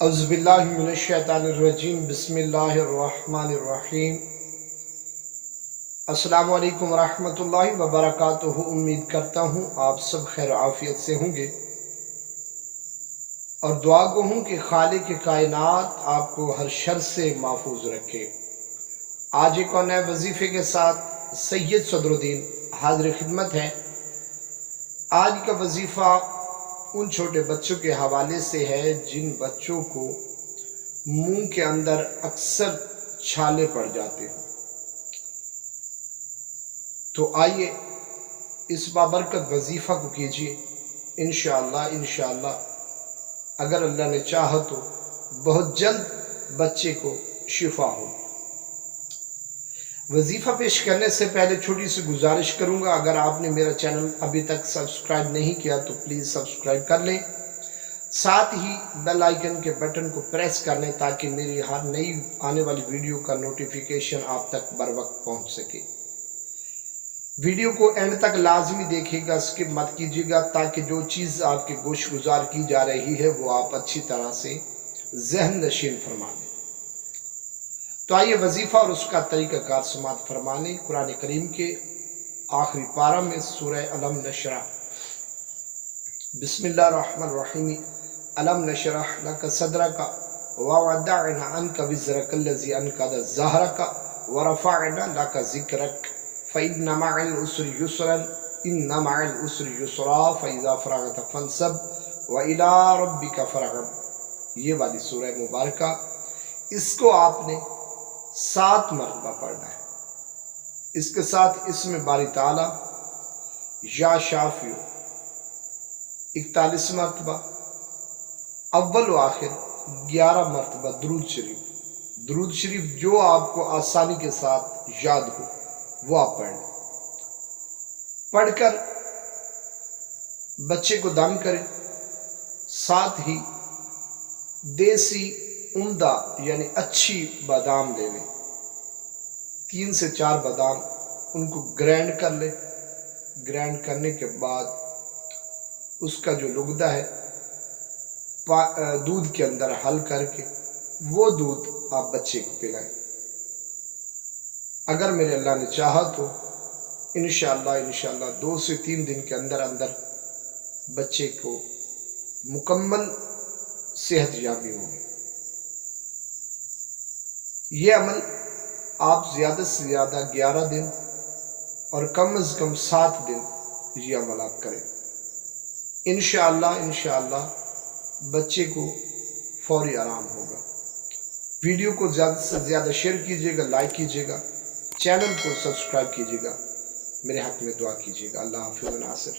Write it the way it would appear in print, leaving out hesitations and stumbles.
औज़ुबिल्लाहिमिनश्शैतानिर्रजीम बिस्मिल्लाहिर्रहमानिर्रहीम। अस्सलामु अलैकुम रहमतुल्लाहि व बरकातुहू। उम्मीद करता हूँ आप सब खैर आफियत से होंगे और दुआ गो हूँ कि खालिक कायनात आपको हर शर से महफूज रखे। आज एक और नए वजीफे के साथ सैयद सदरुद्दीन हाजिर खिदमत है। आज का वजीफा उन छोटे बच्चों के हवाले से है जिन बच्चों को मुंह के अंदर अक्सर छाले पड़ जाते हैं। तो आइए इस बाबरकत वजीफा को कीजिए। इंशाअल्लाह अगर अल्लाह ने चाहा तो बहुत जल्द बच्चे को शिफा हो। वजीफा पेश करने से पहले छोटी सी गुजारिश करूंगा, अगर आपने मेरा चैनल अभी तक सब्सक्राइब नहीं किया तो प्लीज़ सब्सक्राइब कर लें, साथ ही बेल आइकन के बटन को प्रेस कर लें ताकि मेरी हर नई आने वाली वीडियो का नोटिफिकेशन आप तक बर वक्त पहुँच सके। वीडियो को एंड तक लाजमी देखिएगा, स्किप मत कीजिएगा, ताकि जो चीज़ आपके गोश गुजार की जा रही है वो आप अच्छी तरह से जहन नशीन फरमा लें। तो आइए वजीफा और उसका तरीक़ाकार समात फरमाने। कुरान करीम के आखिरी पारा में सूरह अलम नशरह, बिस्मिल्लाहिर्रहमानिर्रहीम, अलम नशरह लक सदरक व वदअना अन्का विज़रक लज़ी अनक़द ज़हरक व रफ़अना लक ज़िक्रक फ़इन्न मअल उसरि युस्रन इन्न मअल उसरि युस्रा फ़इज़ा फ़रग़त फ़ंसब व इला रब्बिक फ़रग़ब। ये वाली सूरह मुबारका, इसको आपने 7 मरतबा पढ़ना है। इसके साथ इसमें बारी ताला या शाफियो 41 मरतबा, अव्वल व आखिर 11 मरतबा दरूद शरीफ जो आपको आसानी के साथ याद हो वो आप पढ़ लें। पढ़कर बच्चे को दान करें। साथ ही देसी उम्दा यानी अच्छी बादाम ले लें, 3 से 4 बादाम, उनको ग्राइंड कर लें। ग्राइंड करने के बाद उसका जो लुगदा है दूध के अंदर हल करके वो दूध आप बच्चे को पिलाएं। अगर मेरे अल्लाह ने चाहा तो इंशाअल्लाह 2 से 3 दिन के अंदर अंदर बच्चे को मुकम्मल सेहत याबी होगी। ये अमल आप ज़्यादा से ज़्यादा 11 दिन और कम से कम 7 दिन ये अमल आप करें। इंशाअल्लाह बच्चे को फौरी आराम होगा। वीडियो को ज़्यादा से ज़्यादा शेयर कीजिएगा, लाइक कीजिएगा, चैनल को सब्सक्राइब कीजिएगा, मेरे हक में दुआ कीजिएगा। अल्लाह हाफ़िज़ नासिर।